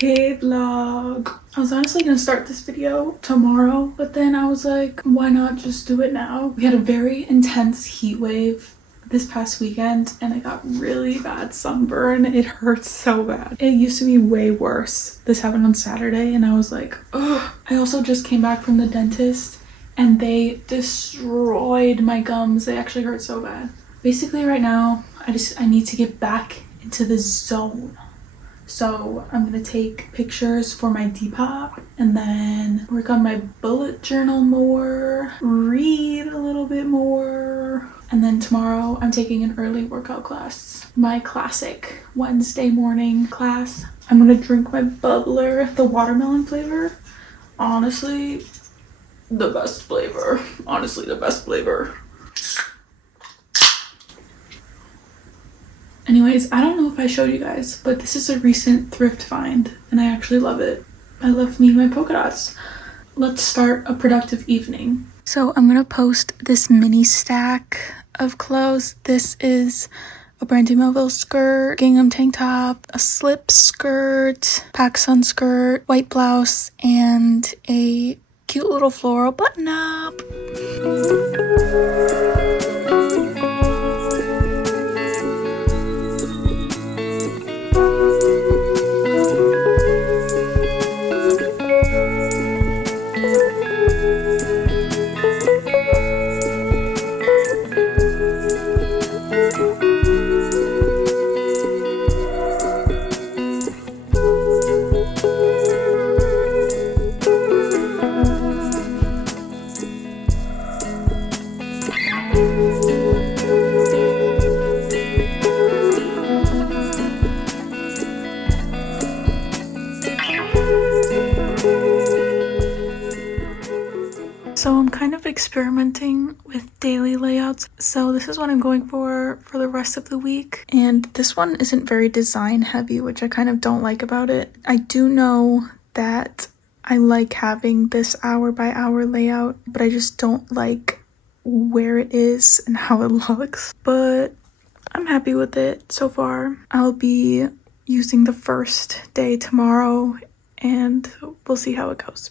Hey vlog. I was honestly gonna start this video tomorrow, but then I was like, why not just do it now? We had a very intense heat wave this past weekend and I got really bad sunburn. It hurts so bad. It used to be way worse. This happened on Saturday and I was like, ugh. I also just came back from the dentist and they destroyed my gums. They actually hurt so bad. Basically right now, I need to get back into the zone. So I'm gonna take pictures for my Depop and then work on my bullet journal more, read a little bit more. And then tomorrow I'm taking an early workout class, my classic Wednesday morning class. I'm gonna drink my bubbler, the watermelon flavor. Honestly, the best flavor. Honestly, the best flavor. Anyways, I don't know if I showed you guys, but this is a recent thrift find and I actually love it. I love me and my polka dots. Let's start a productive evening. So I'm gonna post this mini stack of clothes. This is a Brandy Melville skirt, gingham tank top, a slip skirt, PacSun skirt, white blouse, and a cute little floral button up. So I'm kind of experimenting with daily layouts. So this is what I'm going for the rest of the week. And this one isn't very design heavy, which I kind of don't like about it. I do know that I like having this hour by hour layout, but I just don't like where it is and how it looks. But I'm happy with it so far. I'll be using the first day tomorrow and we'll see how it goes.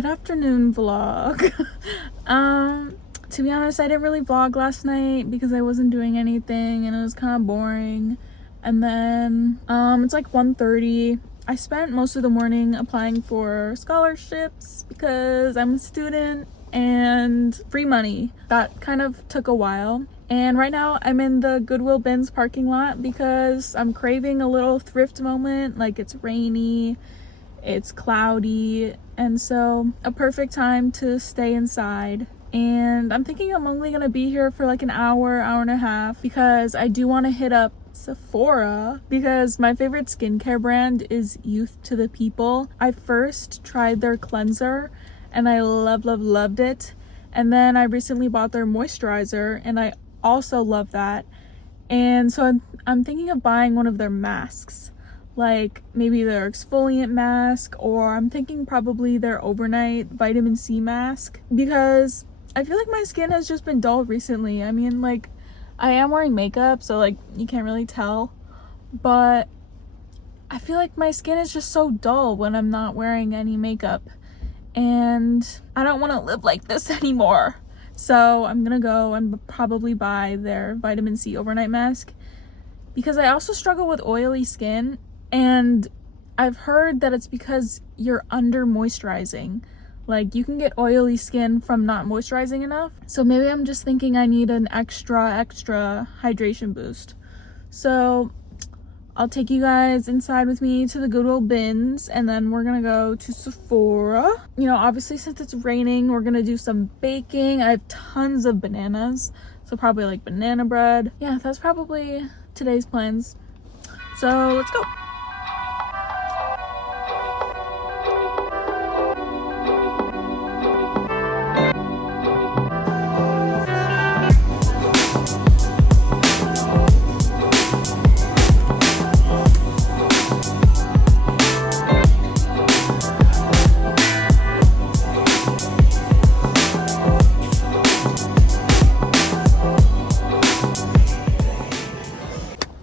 Good afternoon vlog. To be honest, I didn't really vlog last night because I wasn't doing anything and it was kind of boring. And then it's like 1:30. I spent most of the morning applying for scholarships because I'm a student and free money. That kind of took a while. And right now I'm in the Goodwill Bins parking lot because I'm craving a little thrift moment. Like, it's rainy, it's cloudy, and so a perfect time to stay inside. And I'm thinking I'm only gonna be here for like an hour and a half because I do want to hit up Sephora because my favorite skincare brand is Youth to the People. I first tried their cleanser and I loved it. And then I recently bought their moisturizer and I also love that. And so I'm thinking of buying one of their masks, like maybe their exfoliant mask, or I'm thinking probably their overnight vitamin C mask, because I feel like my skin has just been dull recently. I mean, like, I am wearing makeup, so like you can't really tell, but I feel like my skin is just so dull when I'm not wearing any makeup, and I don't want to live like this anymore. So I'm gonna go and probably buy their vitamin C overnight mask because I also struggle with oily skin, and I've heard that it's because you're under moisturizing. Like, you can get oily skin from not moisturizing enough. So maybe I'm just thinking I need an extra hydration boost. So I'll take you guys inside with me to the Goodwill Bins, and then we're gonna go to Sephora. You know, obviously since it's raining, we're gonna do some baking. I have tons of bananas, so probably like banana bread. Yeah, that's probably today's plans. So let's go.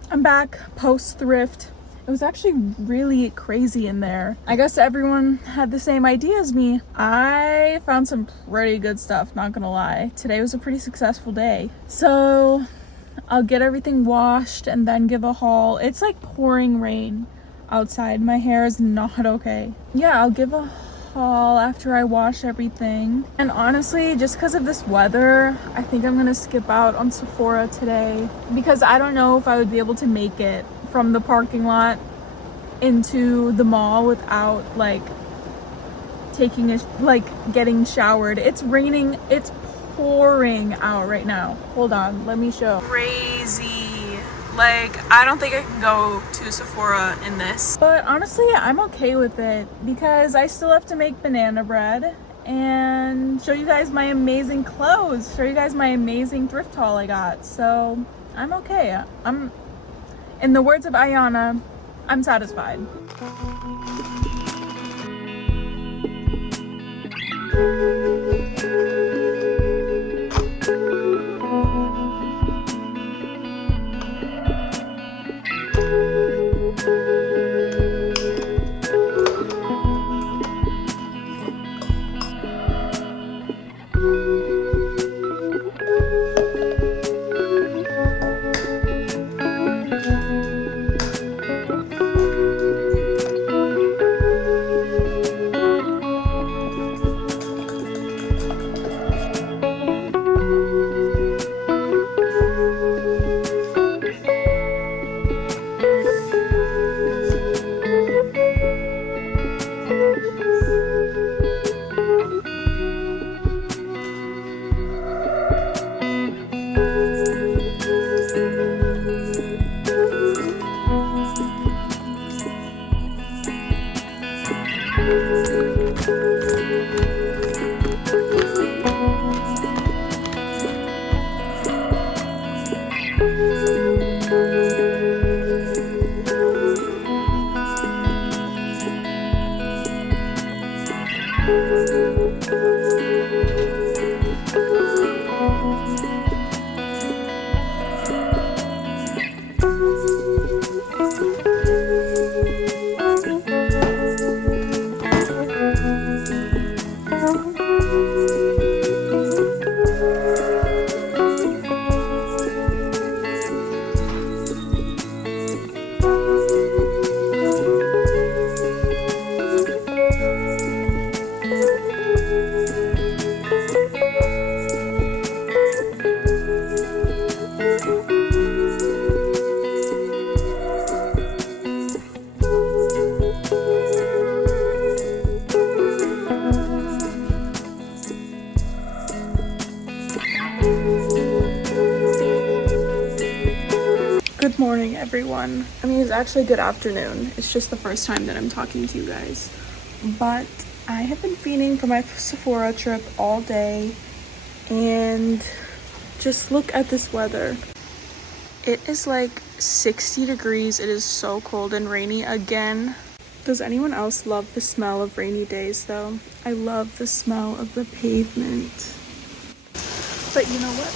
I'm back post thrift. It was actually really crazy in there. I guess everyone had the same idea as me. I found some pretty good stuff, not gonna lie. Today was a pretty successful day. So I'll get everything washed and then give a haul. It's like pouring rain outside. My hair is not okay. Yeah, I'll give a haul after I wash everything. And honestly, just because of this weather, I think I'm gonna skip out on Sephora today because I don't know if I would be able to make it from the parking lot into the mall without like getting showered. It's raining, it's pouring out right now. Hold on, let me show. Crazy. Like, I don't think I can go to Sephora in this. But honestly, I'm okay with it because I still have to make banana bread and show you guys my amazing clothes, show you guys my amazing thrift haul I got. So I'm okay. In the words of Ayana, I'm satisfied. morning, everyone. I mean, it's actually good afternoon. It's just the first time that I'm talking to you guys. But I have been fiending for my Sephora trip all day, and just look at this weather. It is like 60 degrees. It is so cold and rainy again. Does anyone else love the smell of rainy days though? I love the smell of the pavement. But you know what?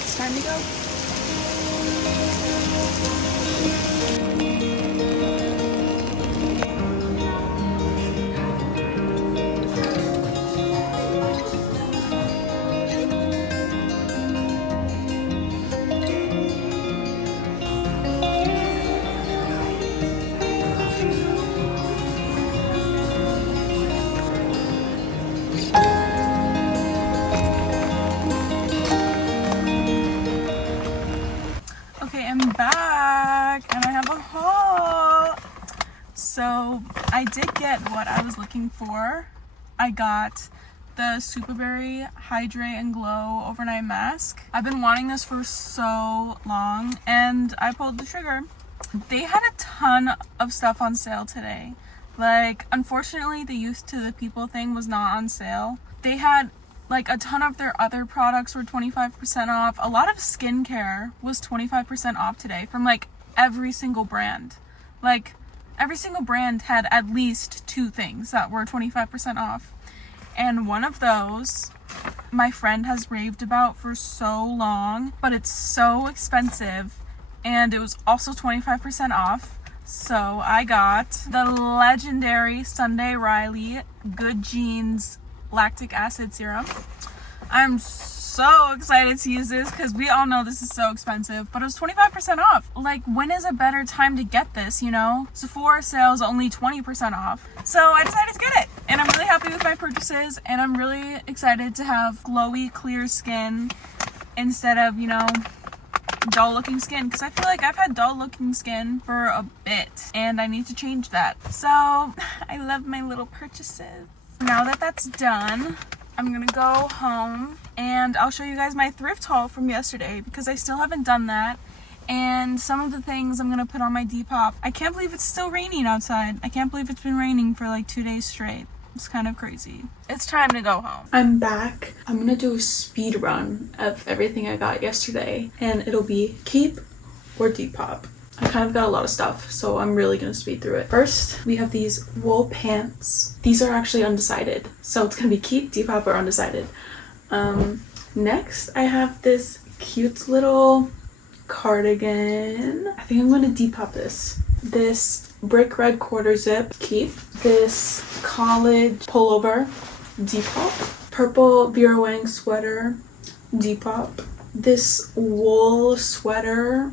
It's time to go. Okay, I'm back and I have a haul. So I did get what I was looking for. I got the Superberry Hydrate and Glow overnight mask. I've been wanting this for so long and I pulled the trigger. They had a ton of stuff on sale today. Like, unfortunately, the Youth to the People thing was not on sale. They had like a ton of their other products were 25% off. A lot of skincare was 25% off today from like every single brand. Like every single brand had at least 2 things that were 25% off. And one of those my friend has raved about for so long, but it's so expensive and it was also 25% off. So I got the legendary Sunday Riley Good Genes lactic acid serum. I'm so excited to use this because we all know this is so expensive, but it was 25% off. Like, when is a better time to get this, you know? Sephora sales only 20% off. So I decided to get it and I'm really happy with my purchases and I'm really excited to have glowy, clear skin instead of, you know, dull looking skin, because I feel like I've had dull looking skin for a bit and I need to change that. So I love my little purchases. Now that that's done, I'm gonna go home and I'll show you guys my thrift haul from yesterday because I still haven't done that, and some of the things I'm gonna put on my Depop. I can't believe it's still raining outside. I can't believe it's been raining for like 2 days straight. It's kind of crazy. It's time to go home. I'm back. I'm gonna do a speed run of everything I got yesterday and it'll be Keep or Depop. I kind of got a lot of stuff, so I'm really gonna speed through it. First, we have these wool pants. These are actually undecided, so it's gonna be Keep, Depop, or undecided. Next, I have this cute little cardigan. I think I'm gonna Depop this. This brick red quarter zip, Keep. This college pullover, Depop. Purple Vera Wang sweater, Depop. This wool sweater,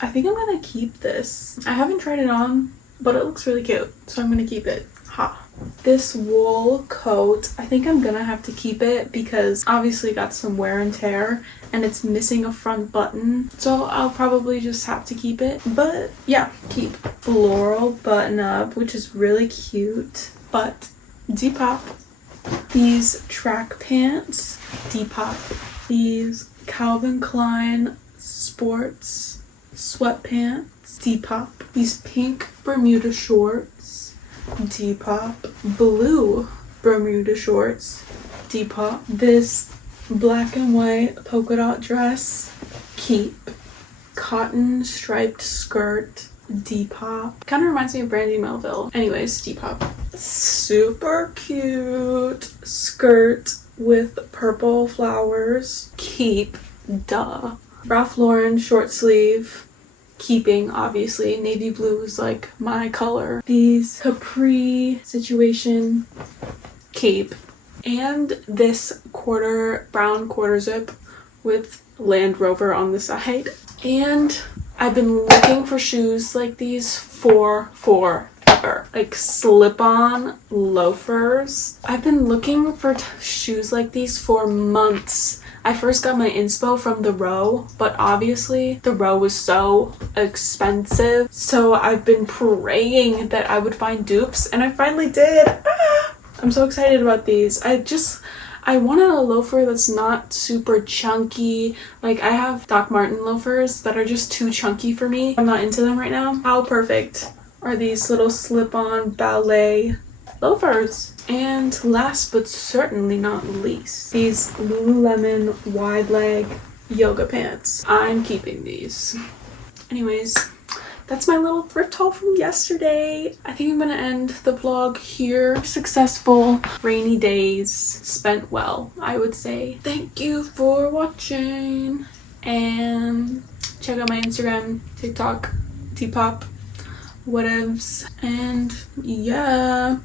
I think I'm gonna keep this. I haven't tried it on, but it looks really cute, so I'm gonna keep it. Ha. This wool coat, I think I'm gonna have to keep it because obviously it got some wear and tear and it's missing a front button, so I'll probably just have to keep it. But yeah, keep. Floral button up, which is really cute, but Depop. These track pants, Depop. These Calvin Klein sports sweatpants, Depop. These pink Bermuda shorts, Depop. Blue Bermuda shorts, Depop. This black and white polka dot dress, Keep. Cotton striped skirt, Depop. Kind of reminds me of Brandy Melville. Anyways, Depop. Super cute skirt with purple flowers, Keep. Duh. Ralph Lauren short sleeve, keeping, obviously. Navy blue is like my color. These capri situation, Keep. And this brown quarter zip with Land Rover on the side. And I've been looking for shoes like these for forever. Like slip-on loafers. I've been looking for shoes like these for months. I first got my inspo from The Row, but obviously The Row was so expensive. So I've been praying that I would find dupes, and I finally did. I'm so excited about these. I wanted a loafer that's not super chunky. Like, I have Doc Marten loafers that are just too chunky for me. I'm not into them right now. How perfect are these little slip-on ballet loafers? And last but certainly not least, these Lululemon wide leg yoga pants. I'm keeping these. Anyways, that's my little thrift haul from yesterday. I think I'm gonna end the vlog here. Successful rainy days spent well, I would say. Thank you for watching, and check out my Instagram, TikTok, Depop, whatevs, and yeah.